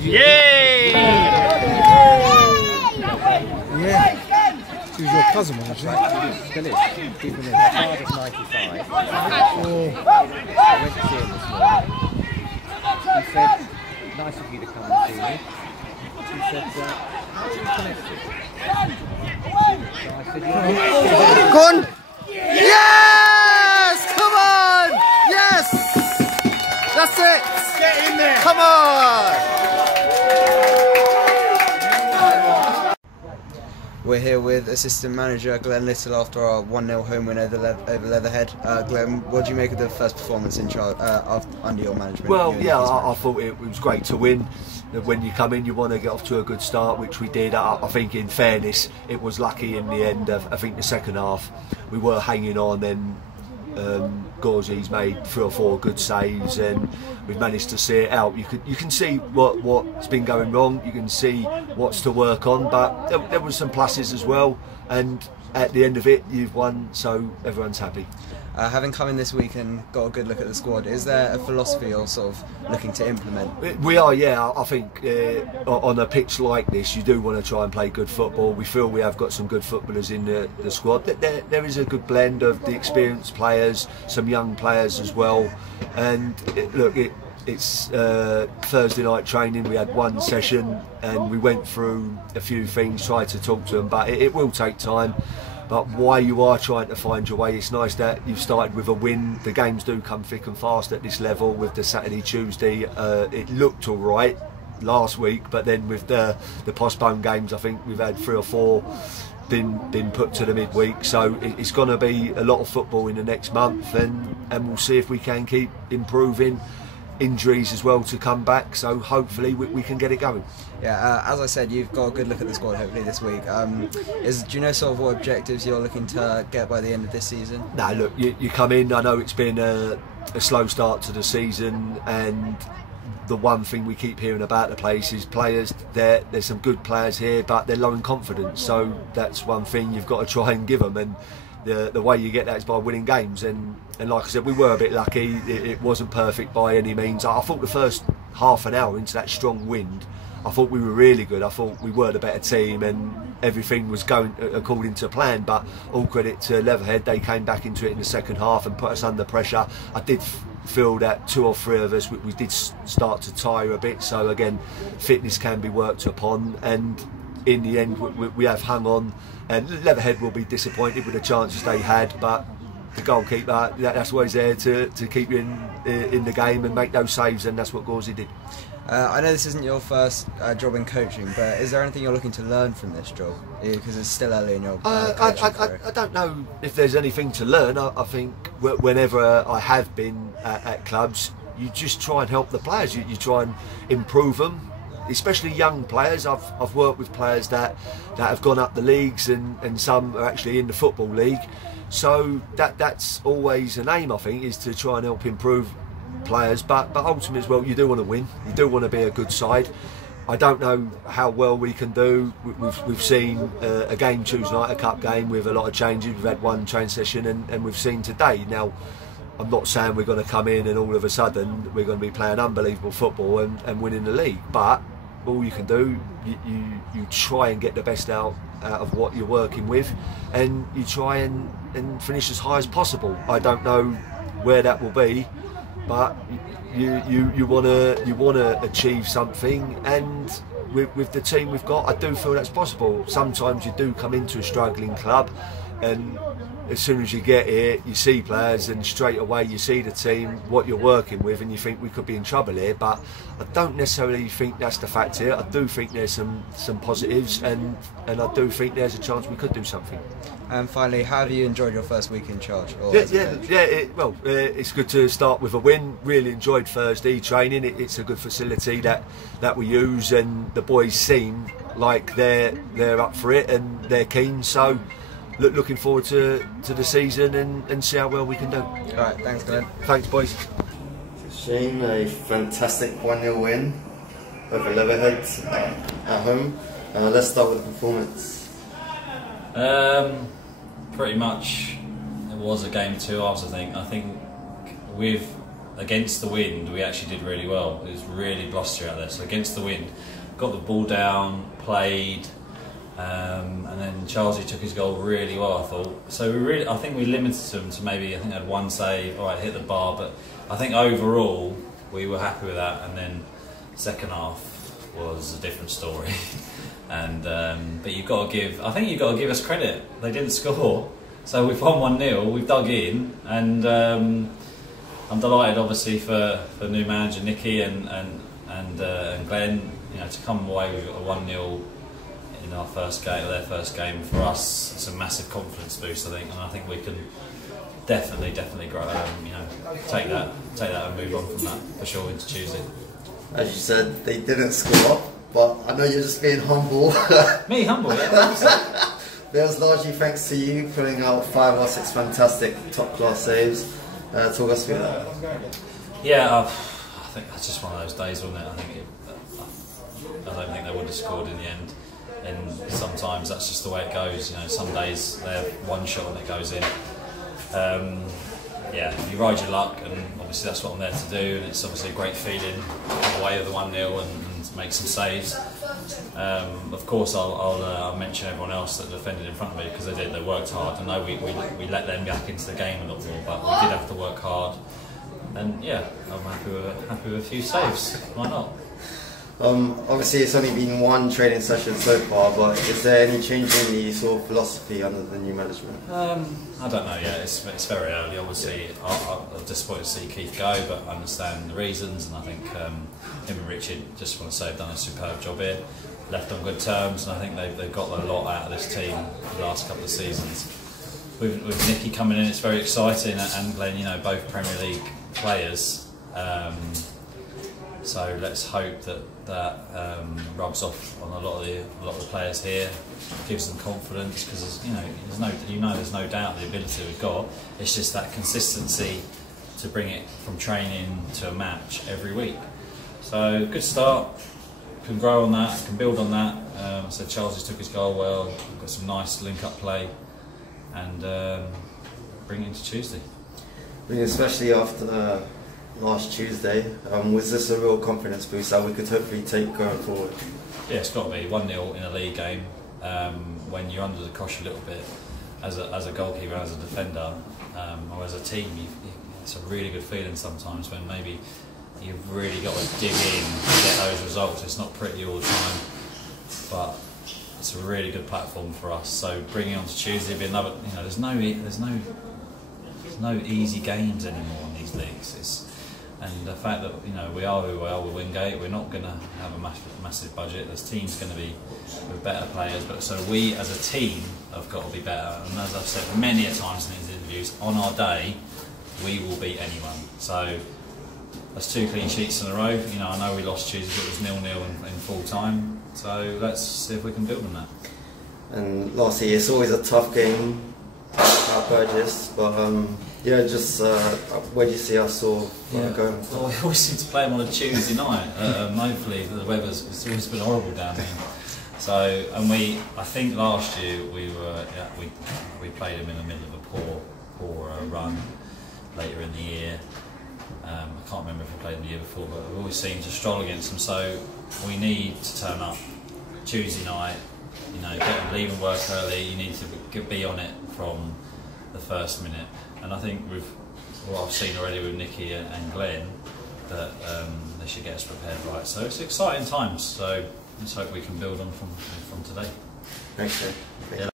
Yay! Yeah. Who's your cousin, was it? Still is. Still is. My father's 95. I went to see him this morning. He said, nice of you to come and see me. He said, how do you connect it? So I said, yeah. Go on! Yes! Come on! Yes! That's it! Get in there! Come on! We're here with assistant manager Glen Little after our 1-0 home win over Leatherhead. Glen, what do you make of the first performance in charge under your management? Well, yeah, I thought it was great to win. When you come in, you want to get off to a good start, which we did. I think, in fairness, it was lucky in the end. I think the second half we were hanging on, and Gore's made 3 or 4 good saves, and we've managed to see it out. You can see what's been going wrong. You can see what's to work on, but there was some pluses as well. And at the end of it, you've won, so everyone's happy. Having come in this week and got a good look at the squad, is there a philosophy you're sort of looking to implement? We are, yeah. I think on a pitch like this, you do want to try and play good football. We feel we have got some good footballers in the squad. There is a good blend of the experienced players, some young players as well. And it's Thursday night training. We had 1 session and we went through a few things, tried to talk to them, but it will take time. But while you are trying to find your way, it's nice that you've started with a win. The games do come thick and fast at this level. With the Saturday, Tuesday, it looked all right last week, but then with the postponed games, I think we've had 3 or 4 been put to the midweek. So it's going to be a lot of football in the next month, and we'll see if we can keep improving. Injuries as well to come back, so hopefully we can get it going. Yeah, as I said, you've got a good look at the squad hopefully this week. Do you know sort of what objectives you're looking to get by the end of this season? No, look, you come in, I know it's been a slow start to the season, and the one thing we keep hearing about the place is players. There's some good players here, but they're low in confidence, so that's one thing you've got to try and give them. And the way you get that is by winning games, and like I said, we were a bit lucky. It wasn't perfect by any means. I thought the first half an hour into that strong wind, I thought we were really good. I thought we were the better team and everything was going according to plan, but all credit to Leatherhead, they came back into it in the second half and put us under pressure. I did feel that 2 or 3 of us, we did start to tire a bit, so again, fitness can be worked upon, and in the end we have hung on. And Leatherhead will be disappointed with the chances they had, but the goalkeeper, that's why he's there to keep you in the game and make those saves, and that's what Gore did. I know this isn't your first job in coaching, but is there anything you're looking to learn from this job? Because it's still early in your coaching career. I don't know if there's anything to learn. I think whenever I have been at clubs, you just try and help the players. You try and improve them. Especially young players. I've worked with players that have gone up the leagues, and some are actually in the Football League. So that's always an aim, I think, is to try and help improve players. But ultimately as well, you do want to win. You do want to be a good side. I don't know how well we can do. We've seen a game Tuesday night, a cup game with a lot of changes. We've had 1 train session, and we've seen today. Now, I'm not saying we're going to come in and all of a sudden we're going to be playing unbelievable football and winning the league, but all you can do, you try and get the best out of what you're working with, and you try and finish as high as possible. I don't know where that will be, but you want to achieve something, and with the team we've got, I do feel that's possible. Sometimes you do come into a struggling club, and as soon as you get here, you see players, and straight away you see the team, what you're working with, and you think we could be in trouble here. But I don't necessarily think that's the fact here. I do think there's some positives, and I do think there's a chance we could do something. And finally, how have you enjoyed your first week in charge? It's good to start with a win. Really enjoyed Thursday training. It's a good facility that we use, and the boys seem like they're up for it and they're keen. So looking forward to the season and see how well we can do. All right, thanks, Glenn. Thanks, boys. Shane, a fantastic 1-0 win over Leatherhead at home. Let's start with the performance. Pretty much, it was a game of 2 halves. I think against the wind, we actually did really well. It was really blustery out there. So against the wind, got the ball down, played, and then Charlesy took his goal really well, I thought. So I think we limited them to maybe, I think they had one save, all right, hit the bar, but I think overall we were happy with that. And then second half was a different story. And but I think you've got to give us credit. They didn't score, so we've won 1-0. We've dug in, and I'm delighted, obviously, for new manager Nicky and Glen, you know, to come away with a 1-0 in our first game, or their first game. For us, it's a massive confidence boost, I think, and I think we can definitely grow, you know, take that and move on from that for sure into Tuesday. As you said, they didn't score, but I know you're just being humble. Me humble, yeah. It was largely thanks to you putting out 5 or 6 fantastic top-class saves. Talk us through that. Yeah, I think that's just one of those days, wasn't it? I don't think they would have scored in the end. And sometimes that's just the way it goes. You know, some days they have one shot and it goes in. Yeah, you ride your luck, and obviously that's what I'm there to do. And it's obviously a great feeling, away with the 1-0 and make some saves. Of course, I'll mention everyone else that defended in front of me, because they did. They worked hard. I know we let them back into the game a lot more, but we did have to work hard. And yeah, I'm happy with a few saves. Why not? Obviously, it's only been 1 training session so far, but is there any change in the sort of philosophy under the new management? I don't know yet. It's very early. Obviously, I'm disappointed to see Keith go, but I understand the reasons, and I think him and Richard, just want to say, have done a superb job here. Left on good terms, and I think they've got a lot out of this team the last couple of seasons. With Nicky coming in, it's very exciting, and Glen, you know, both Premier League players. So let's hope that rubs off on a lot of the players here, gives them confidence, because there's no doubt the ability we've got. It's just that consistency to bring it from training to a match every week. So good start. Can grow on that, can build on that. So Charles took his goal well, got some nice link-up play, and bring it into Tuesday. Especially after last Tuesday, was this a real confidence boost that we could hopefully take going forward? Yeah, it's got to be 1-0 in a league game. When you're under the cosh a little bit, as a goalkeeper, as a defender, or as a team, it's a really good feeling sometimes when maybe you've really got to dig in to get those results. It's not pretty all the time, but it's a really good platform for us. So bringing on to Tuesday, be another. You know, there's no easy games anymore in these leagues. And the fact that, you know, we are who we are with Wingate, we're not going to have a massive budget. This team's going to be with better players, but so we as a team have got to be better. And as I've said many a times in these interviews, on our day, we will beat anyone. So that's 2 clean sheets in a row. You know, I know we lost Tuesday, but it was 0-0 in full time. So let's see if we can build on that. And lastly, it's always a tough game, our Burgess, but yeah, just where do you see us all going? Well, we always seem to play them on a Tuesday night. Hopefully, the it's always been horrible down here. So, and I think last year we played them in the middle of a poor run later in the year. I can't remember if we played them the year before, but we always seem to struggle against them. So we need to turn up Tuesday night. You know, leave and work early. You need to be on it from the first minute. And I think with what I've seen already with Nicky and Glen, that they should get us prepared right. So it's exciting times. So let's hope we can build on from today. Thanks, Jay.